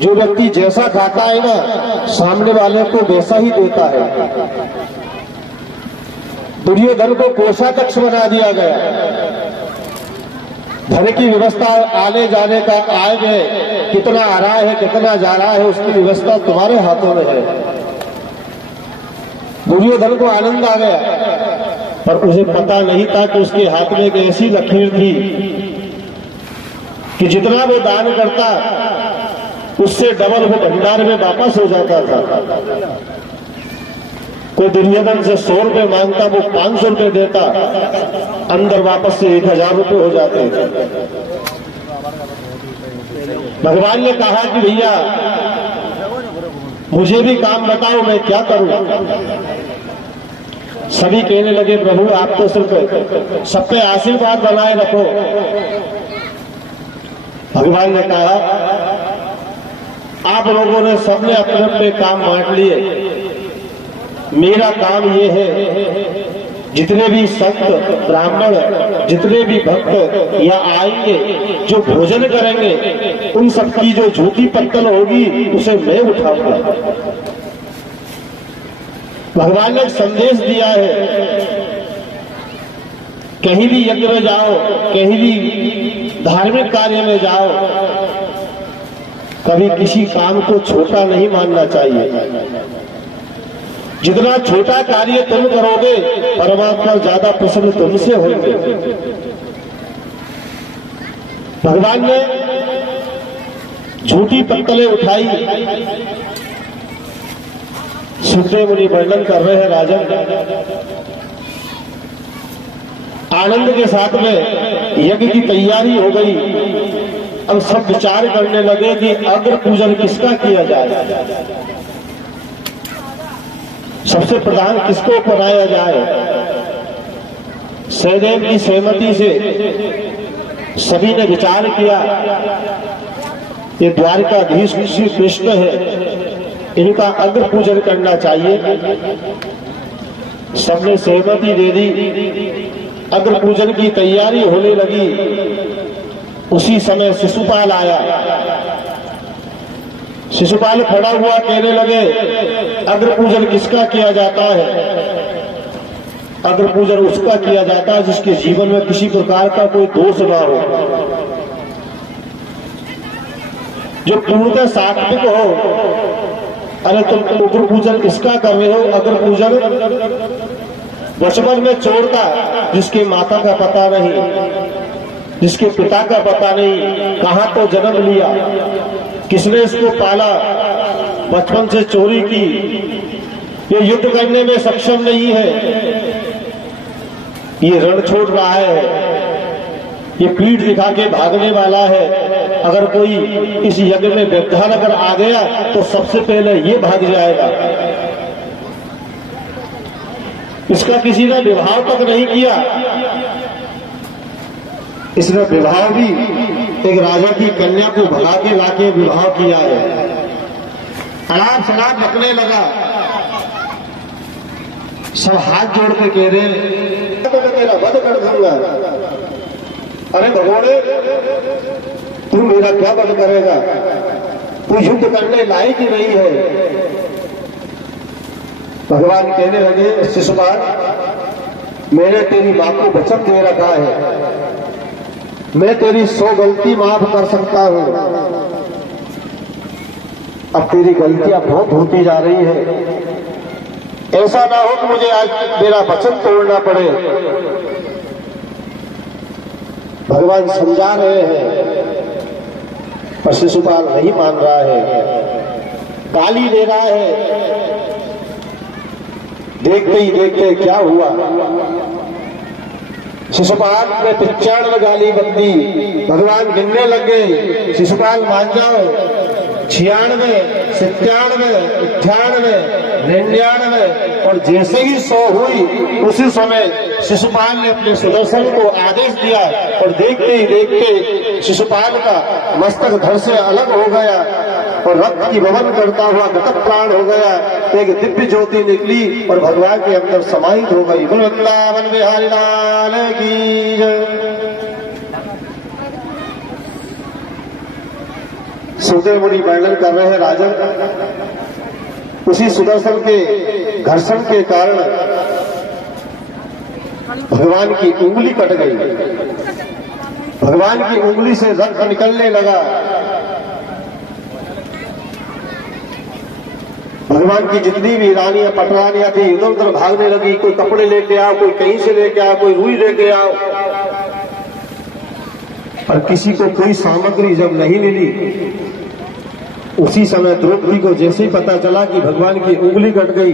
जो व्यक्ति जैसा खाता है ना, सामने वाले को वैसा ही देता है। दुर्योधन को कोषाध्यक्ष बना दिया गया। धन की व्यवस्था आने जाने का, आय में कितना आ रहा है कितना जा रहा है, उसकी व्यवस्था तुम्हारे हाथों में है। दुर्योधन को आनंद आ गया, पर उसे पता नहीं था कि उसके हाथ में एक ऐसी लकीर थी कि जितना वो दान करता उससे डबल वो भंडार में वापस हो जाता था। कोई दुर्योधन से 100 रुपए मांगता, वो 500 रुपए देता, अंदर वापस से 1000 रुपए हो जाते। भगवान ने कहा कि भैया मुझे भी काम बताओ, मैं क्या करूं। सभी कहने लगे प्रभु आप तो सिर्फ सब पे आशीर्वाद बनाए रखो। भगवान ने कहा आप लोगों ने सबने अपने अपने काम बांट लिए, मेरा काम ये है जितने भी संत ब्राह्मण जितने भी भक्त यहाँ आएंगे जो भोजन करेंगे उन सबकी जो झूठी पत्तल होगी उसे मैं उठाऊंगा। भगवान ने एक संदेश दिया है, कहीं भी यज्ञ में जाओ, कहीं भी धार्मिक कार्य में जाओ, कभी किसी काम को छोटा नहीं मानना चाहिए। जितना छोटा कार्य तुम करोगे परमात्मा ज्यादा प्रसन्न तुमसे होंगे। भगवान ने झूठी पत्तलें उठाई। सुखदेव मुनि वर्णन कर रहे हैं, राजन आनंद के साथ में यज्ञ की तैयारी हो गई। अब सब विचार करने लगे कि अग्र पूजन किसका किया जाए, सबसे प्रधान किसको बनाया जाए। सहदेव की सहमति से सभी ने विचार किया, ये द्वारकाधीश श्री कृष्ण है, इनका अग्र पूजन करना चाहिए। सबने सहमति दे दी, अग्र पूजन की तैयारी होने लगी। उसी समय शिशुपाल आया। शिशुपाल खड़ा हुआ कहने लगे अग्र पूजन किसका किया जाता है। अग्र पूजन उसका किया जाता है जिसके जीवन में किसी प्रकार का कोई दोष ना हो, जो पूर्णतः सात्विक हो। अरे तुम अग्र पूजन किसका कर रहे हो। अग्र पूजन बचपन में चोर था जिसके माता का पता नहीं, जिसके पिता का पता नहीं, कहां तो जन्म लिया, किसने इसको पाला, बचपन से चोरी की, ये युद्ध करने में सक्षम नहीं है, ये रण छोड़ रहा है, ये पीठ दिखा के भागने वाला है। अगर कोई इस यज्ञ में व्यवधान अगर आ गया तो सबसे पहले ये भाग जाएगा। इसका किसी ने विवाह तक नहीं किया। इसने विवाह भी एक राजा की कन्या को भगा के लाके विवाह किया है। अड़ाप शराब रखने लगा। सब हाथ जोड़ के कह रहे तो मैं तेरा वध कर दूंगा। अरे भगोड़े तू मेरा क्या वध करेगा, तू युद्ध करने लायक ही नहीं है। भगवान कहने लगे शिशुपाल मैंने तेरी मां को वचन दे रखा है, मैं तेरी 100 गलती माफ कर सकता हूं। अब तेरी गलतियां बहुत होती जा रही है, ऐसा ना हो कि मुझे आज मेरा वचन तोड़ना पड़े। भगवान समझा रहे हैं पर शिशुपाल नहीं मान रहा है, गाली दे रहा है। देखते ही देखते क्या हुआ, शिशुपाल ने 95 गाली बंदी। भगवान गिनने लग गए, शिशुपाल मान जाओ 96, 97, 98, 99 और जैसे ही 100 हुई उसी समय शिशुपाल ने अपने सुदर्शन को आदेश दिया और देखते ही देखते शिशुपाल का मस्तक धड़ से अलग हो गया और रक्त की वहन करता हुआ गतक प्राण हो गया। एक दिव्य ज्योति निकली और भगवान के अंदर समाहित हो गई। वृंदावन बिहारी लाल की जय। सुखदेव मुनि वर्णन कर रहे हैं राजन, उसी सुदर्शन के घर्षण के कारण भगवान की उंगली कट गई। भगवान की उंगली से रक्त निकलने लगा। भगवान की जितनी भी रानियां पटरानियां थी इधर उधर भागने लगी। कोई कपड़े लेके आओ, कोई कहीं से लेके आओ, कोई रुई लेके आओ, पर किसी को कोई सामग्री जब नहीं मिली, उसी समय द्रौपदी को जैसे ही पता चला कि भगवान की उंगली कट गई,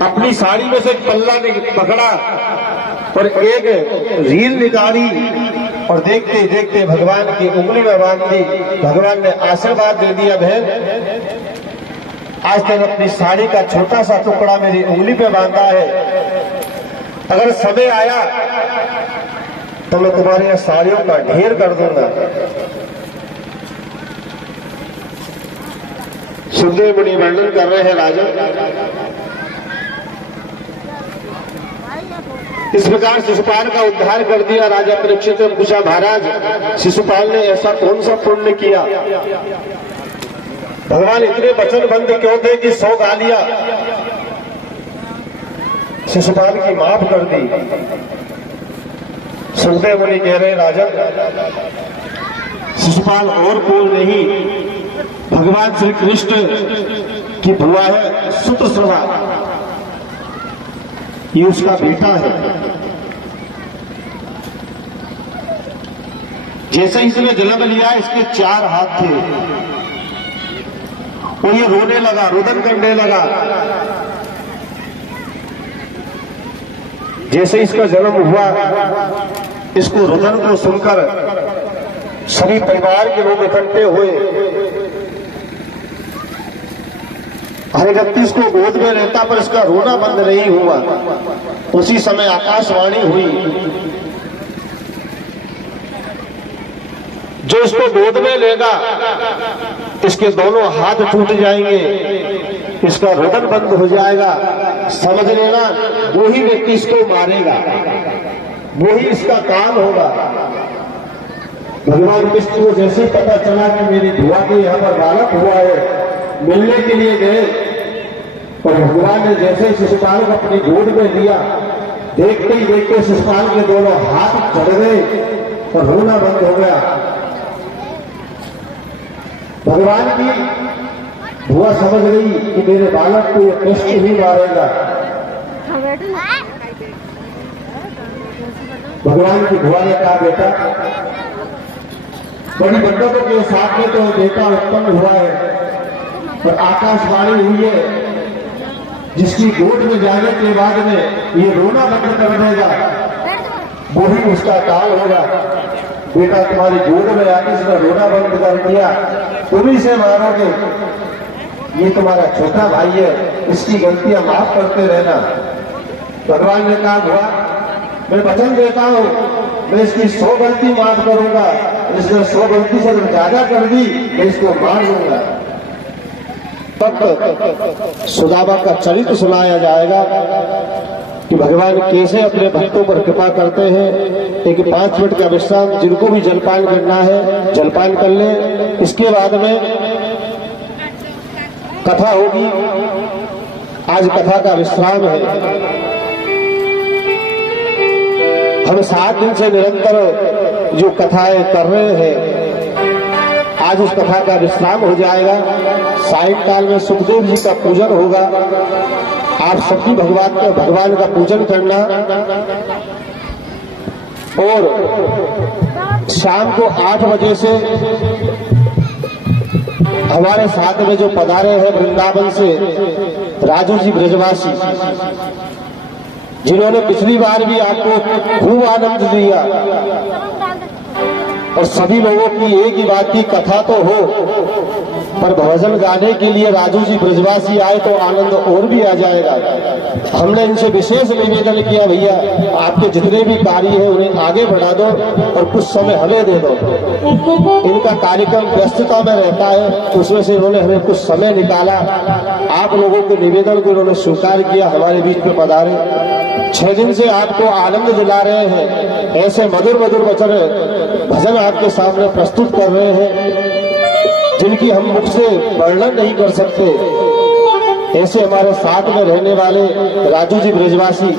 अपनी साड़ी में से एक पल्ला पकड़ा और एक रील निकाली और देखते देखते भगवान की उंगली में बांध दी। भगवान ने आशीर्वाद दे दिया, बहन आज तक अपनी साड़ी का छोटा सा टुकड़ा मेरी उंगली पे बांधा है, अगर समय आया तो मैं तुम्हारे यहाँ साड़ियों का ढेर कर दूंगा। सुखदेव मुनि वर्णन कर रहे हैं राजन, इस प्रकार शिशुपाल का उद्धार कर दिया। राजा परीक्षित ने पूछा, महाराज शिशुपाल ने ऐसा कौन सा पुण्य किया, भगवान इतने वचन बंद क्यों थे कि 100 गालियां शिशुपाल की माफ कर दी। सुखदेव मुनि कह रहे राजन, शिशुपाल और कोई नहीं, भगवान श्री कृष्ण की बुआ है सुतश्रवा, ये उसका बेटा है। जैसे इसने जन्म लिया इसके 4 हाथ थे और ये रोने लगा, रुदन करने लगा। जैसे इसका जन्म हुआ, इसको रुदन को सुनकर सभी परिवार के लोग इकट्ठे हुए। हर व्यक्ति इसको गोद में रहता पर इसका रोना बंद नहीं हुआ। उसी समय आकाशवाणी हुई, जो इसको गोद में लेगा इसके दोनों हाथ टूट जाएंगे, इसका रुदन बंद हो जाएगा। समझ लेना वही व्यक्ति इसको मारेगा, वही इसका काल होगा। भगवान कृष्ण को जैसे पता चला कि मेरी बुआ के यहाँ पर बालक हुआ है, मिलने के लिए गए और भगवान ने जैसे शिशुपाल को अपनी गोद में लिया, देखते ही देखते शिशुपाल के दोनों हाथ चढ़ गए और रोना बंद हो गया। भगवान की बुआ समझ गई कि मेरे बालक को यह कष्ट ही मारेगा। भगवान की बुआ ने कहा, बेटा बड़ी बंधकों के साथ में तो बेटा उत्पन्न हुआ है, पर आकाशवाणी हुई है जिसकी गोद में जाने के बाद में ये रोना बंद कर देगा, वही उसका काल होगा। बेटा तुम्हारी गोद में आके इसने रोना बंद कर दिया, तुम इसे मारोगे, ये तुम्हारा छोटा भाई है, इसकी गलतियां माफ करते रहना। भगवान ने कहा, बुआ मैं वचन देता हूं, मैं इसकी 100 गलती माफ करूंगा, इसने 100 गलती से ज्यादा कर दी मैं इसको मार दूंगा। तब सुदामा का चरित्र सुनाया जाएगा कि भगवान कैसे अपने भक्तों पर कृपा करते हैं। एक 5 मिनट का विश्राम, जिनको भी जलपान करना है जलपान कर ले, इसके बाद में कथा होगी। आज कथा का विश्राम है। हम 7 दिन से निरंतर जो कथाएं कर रहे हैं, आज उस कथा का विश्राम हो जाएगा। सायंकाल में सुखदेव जी का पूजन होगा। आप सभी भगवान का पूजन करना और शाम को 8 बजे से हमारे साथ में जो पधारे हैं वृंदावन से राजू जी ब्रजवासी, जिन्होंने पिछली बार भी आपको खूब आनंद दिया, और सभी लोगों की एक ही बात की, कथा तो हो पर भजन गाने के लिए राजू जी ब्रजवासी आए तो आनंद और भी आ जाएगा। हमने इनसे विशेष निवेदन किया, भैया आपके जितने भी कार्य है उन्हें आगे बढ़ा दो और कुछ समय हमें दे दो। इनका कार्यक्रम व्यस्तता में रहता है, उसमें से इन्होंने हमें कुछ समय निकाला। आप लोगों के निवेदन को इन्होंने स्वीकार किया, हमारे बीच में पधारे। 6 दिन से आपको आनंद दिला रहे हैं, ऐसे मधुर मधुर वचन भजन आपके सामने प्रस्तुत कर रहे हैं जिनकी हम मुख से वर्णन नहीं कर सकते। ऐसे हमारे साथ में रहने वाले राजू जी ब्रजवासी,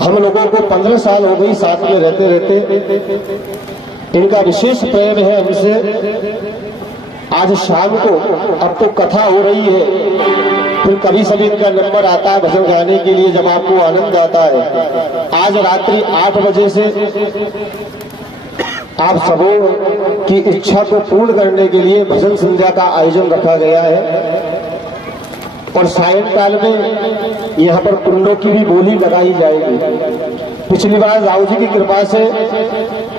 हम लोगों को 15 साल हो गई साथ में रहते रहते। इनका विशेष प्रेम है हमसे। आज शाम को अब तो कथा हो रही है, फिर कभी सभी इनका नंबर आता है भजन गाने के लिए, जब आपको आनंद आता है। आज रात्रि 8 बजे से आप सबों की इच्छा को पूर्ण करने के लिए भजन संध्या का आयोजन रखा गया है। और सायंकाल में यहाँ पर कुंडों की भी बोली लगाई जाएगी। पिछली बार राव जी की कृपा से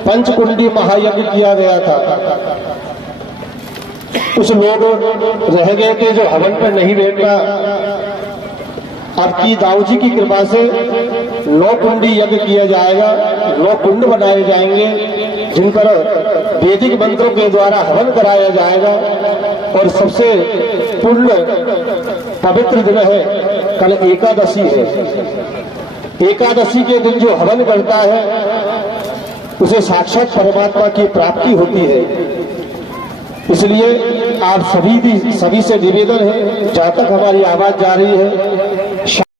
पंचकुंडी महायज्ञ किया गया था। कुछ लोग रह गए थे जो हवन पर नहीं बैठा। अब की दाऊ जी की कृपा से 9 कुंडी यज्ञ किया जाएगा, 9 कुंड बनाए जाएंगे, जिन पर वैदिक मंत्रों के द्वारा हवन कराया जाएगा। और सबसे पुण्य पवित्र दिन है, कल एकादशी है। एकादशी के दिन जो हवन करता है उसे साक्षात परमात्मा की प्राप्ति होती है। इसलिए आप सभी से निवेदन है, जहां तक हमारी आवाज जा रही है,